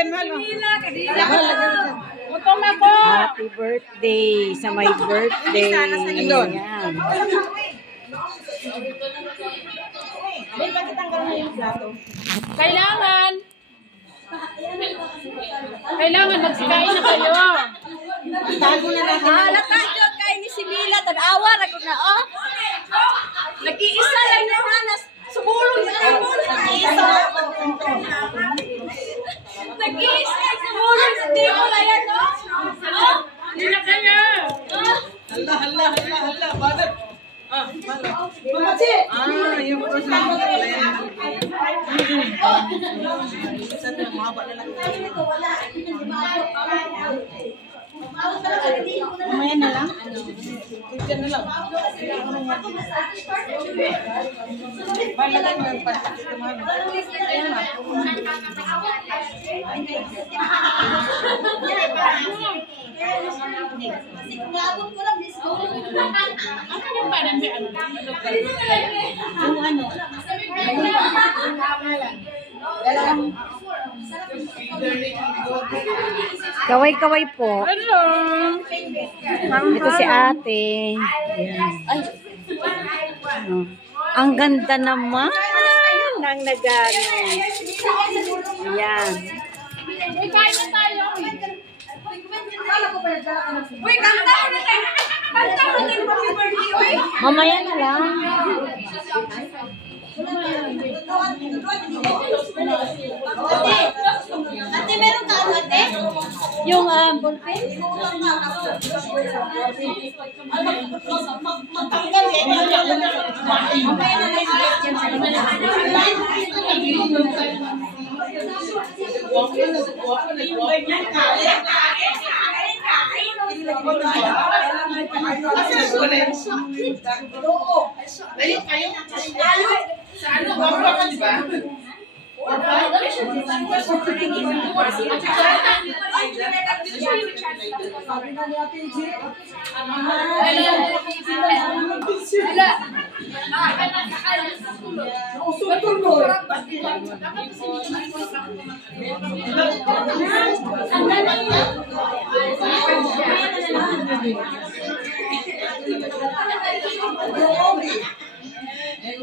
dyan, mahal. Utong ako. Happy birthday sa my birthday. Ayan. Kailangan magsikain na kayo. Tago na natin. Nakajot kayo ni si Mila. Tanawa na ko na, oh. Nag-iisa lang yung hanas. Sumulong sa table. Nag-iisa. Nag-iisa. Sumulong sa table. Ayan, oh. Oh. Hindi na kaya. Hala. Balat. Mamachi! Yung prosesyo pala yan. Saan na mahaba na lang. Mamaya na lang. Diyan na lang. Balagan mo yung pati. Ayan na. Nabot ko lang. Ano yung parang may ano? Yung ano? Kaway-kaway po. Hello. Ito si ate. Ayan. Oh. Ang ganda naman ng nagano. Ayan. Uy, kain na tayo. Uy, kanta! Kanta mo din mo yung birthday, uy! Mamaya na lang. Ate, meron ka ano, ate? Yung ballpen. Magtanggal eh. Mamaya na lang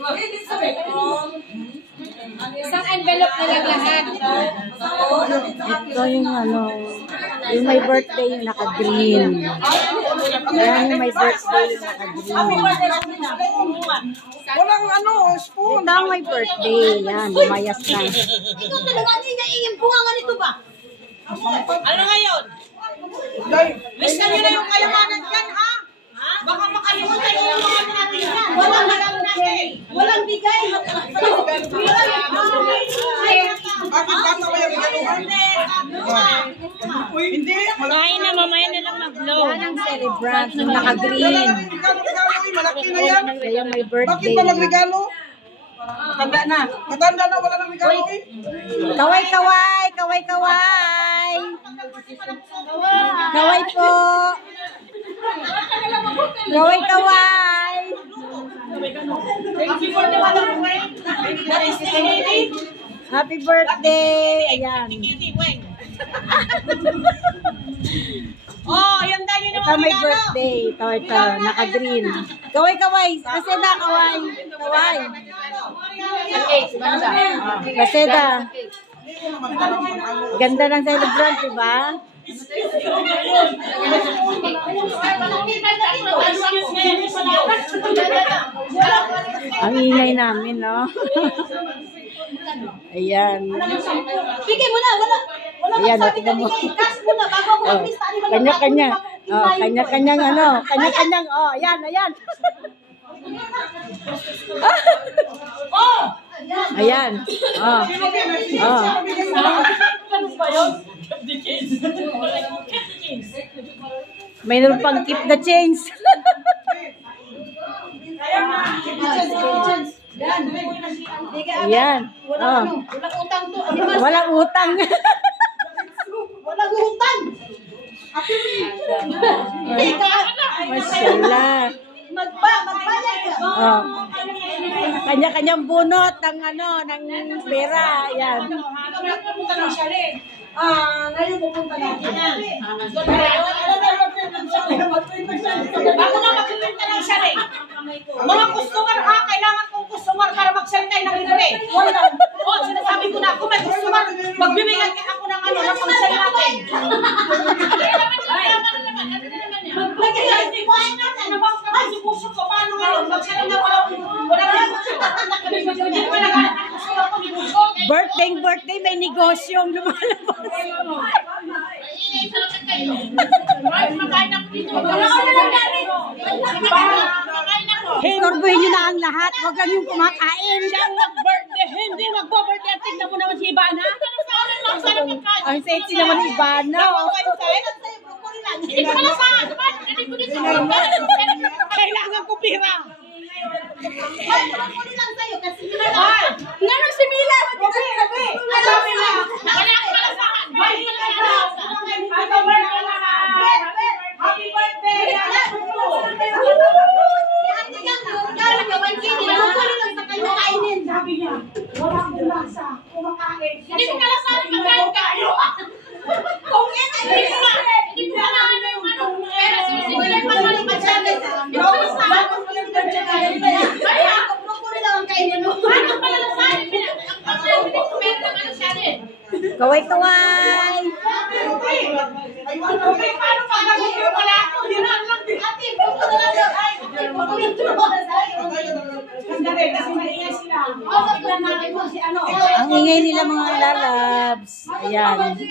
ulit yan sa Isang envelope na lang lahat. Ito yung ano, yung my birthday yung naka-green. Ayan yung my birthday yung naka-green. Walang ano, spoon. Ito ang my birthday. Yan, lumayas na. Ikaw talaga, hindi naingin bunga nga nito ba? Ano ngayon? Miss na nila yung kayamanan dyan, ha? Baka makalimutan yung mga natin yan. Walang alam natin. Walang bigay. Bakit bata ba yung gano'n? Hindi. Kain na, mamaya na lang mag-blow. Yan ang celebrant yung naka-green. Malaki na yan. Kaya may Bakit birthday. ba magregalo? Matanda na. Matanda na, wala nang regalo. Kaway-kaway! Kaway-kaway! Kaway po! Kaway-kaway! Happy birthday! Ayan. Oh, yung dahil yung Ito may birthday. Ito. Naka-green. Kaway-kaway! Kasi na, kaway. Kaway. Kaseda. Ganda ng celebrant, diba? Ang ingay namin, no? Ayan. Bigay mo na, wala. Ayan, tignan mo. Cash mo na, bago ako mag-lista. Kanya-kanya. Oh, kanya-kanyang ano. Kanya-kanyang, oh, ayan, ayan. Oh! Ayan. Oh. Oh. Mayroon pang keep the change. Ayan. Oh. Walang utang to. Walang utang. Walang utang. Hindi ka. Mashallah. Magbayad ka. Oh. Kanya-kanyang bunot ng ano, ng pera. Ayan. Ngayon pupunta natin. Bago na magpipinta ng sari. Mga customer ha, kailangan kong customer para mag-sentay ng libre. O, sinasabi ko na, kung may customer, magbibigay ako ng ano, ng pang-sell natin. Magbibigay natin, ano bang kapag sibuso ko, paano ngayon? Mag-sell na wala Birthday, may negosyong lumalabas. Istorbohin nyo na ang lahat. Huwag lang yung kumakain. Hindi mag-birthday at tignan mo naman si Ivana. Ang sexy naman ni Ivana. Hindi ko na sa kailangan ko pira. Nanong si Mila? Sabi na. Happy birthday. Sabi niya, wala akong lasa. Kumakain. Hindi ko pala sabi pagkain kayo. Hindi ko pala ano yung ano. Pero sisimulan pa naman yung masyado. Hindi ko pala sabi. Ano pala na sabi? Ang sabi ko meron ng ano siya din. Kaway-kaway. Paano pag nagiging wala ako? Hiraan lang din. Sandali, kasi maingay sila. Tignan natin mo si ano. Ang ingay nila mga lalabs. Ayan. Hindi,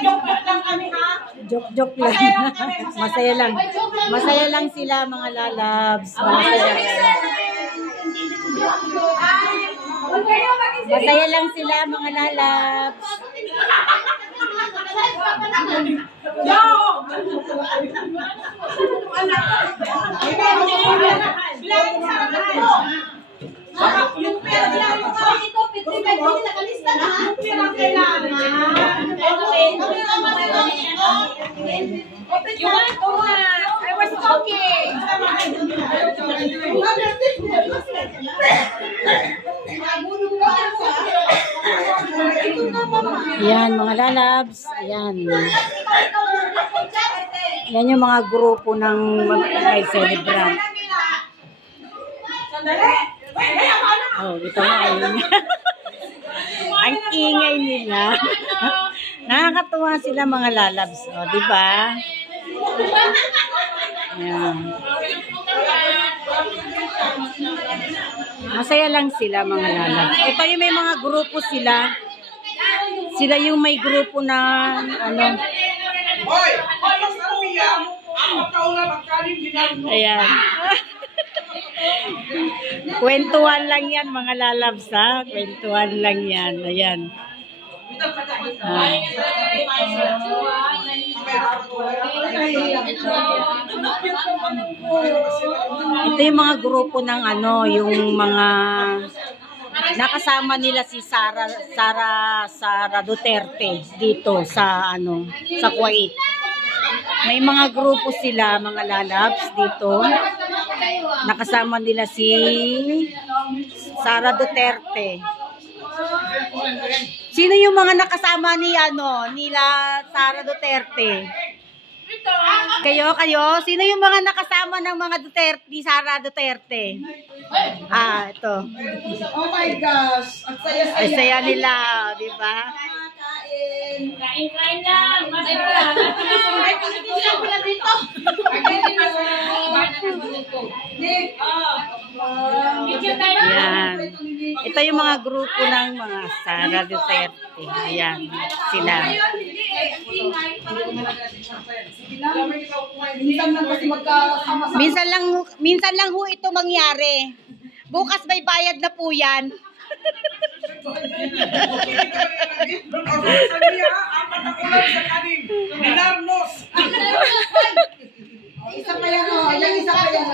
joke lang kami ha. Joke lang. Masaya lang. Masaya lang sila mga lalabs. Masaya lang. Masaya lang sila mga lalabs. Bilangin sa akin mo. Yung pera bilangin mo. Yung pera kailangan. You want to I was talking. Yan mga lalabs. Ayan. Yan yung mga grupo ng may celebrant. Oh, ito na ayun. Ang ingay nila. Nakakatuwa sila mga lalabs. O, di ba? Ayan. Masaya lang sila mga lalabs. Ito yung may mga grupo sila. Sila yung may grupo na ano. Hoy! Mas Armia! Apat na ulan ang kanin ginagawa. Ayan. Kwentuhan lang yan mga lalabs ha. Kwentuhan lang yan. Ayan. Ito yung mga grupo ng ano, yung mga nakasama nila si Sara Duterte dito sa ano, sa Kuwait. May mga grupo sila mga lalabs dito. Nakasama nila si Sara Duterte. Sino yung mga nakasama ni nila Sara Duterte? Kayo? Sino yung mga nakasama ng mga Duterte, ni Sara Duterte? Ito. Oh my gosh! Ang saya-saya. Ay, saya nila, di ba? Kain lang. Yan. Ito yung mga grupo ng mga Sara Duterte. Ayan, sila. Minsan lang kasi magkasama sa... Minsan lang ho ito mangyari. Bukas may bayad na po yan. Armia, apat na ulan sa kanin. Minarnos! Isa pa yan o. Yan isa pa yan.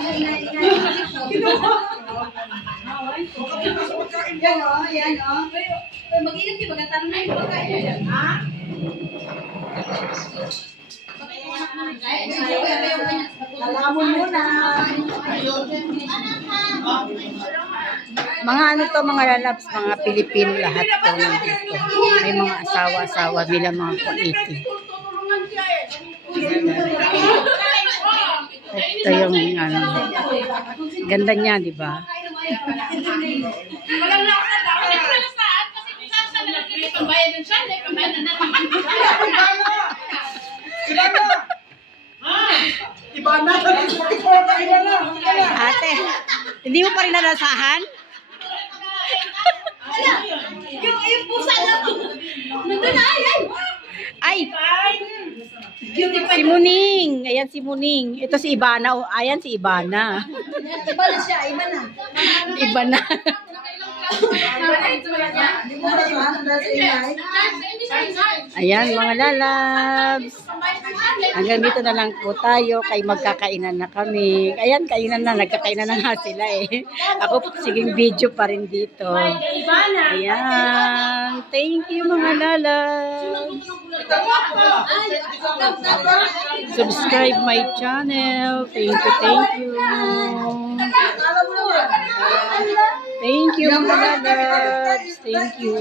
Yan o. Yan o. Mag-ingat kayo. Magkatanong na yung pagkain yan. Ha? Alamon muna. Mga ano to, mga lalabs, mga Pilipino lahat to nandito. May mga asawa-asawa nila, mga kuwaiti. Ito yung ano. Ganda niya, di ba? Walang lakad daw. Hindi ko na saan kasi kung saan saan nag-create pambayad ng siya, hindi pambayad na naman. Iba na! Iba na! Iba na! Ate, hindi mo pa rin nalasahan? Yung pusa na. Nandun na, Ay! Si Muning! Ayan si Muning. Ito si Ibana. Oh, ayan si Ibana. Iba na siya, iba na. Iba na. Ayan mga lalabs. Hanggang dito na lang po tayo. Kay magkakainan na kami. Ayan, kainan na. Nagkakainan na nga sila eh. Ako siging video pa rin dito. Ayan. Thank you mga lalabs. Subscribe my channel. Thank you, thank you. Thank you mga lalabs. Thank you.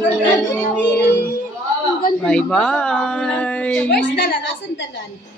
Bye-bye. Where's Dalan? Asan Dalan?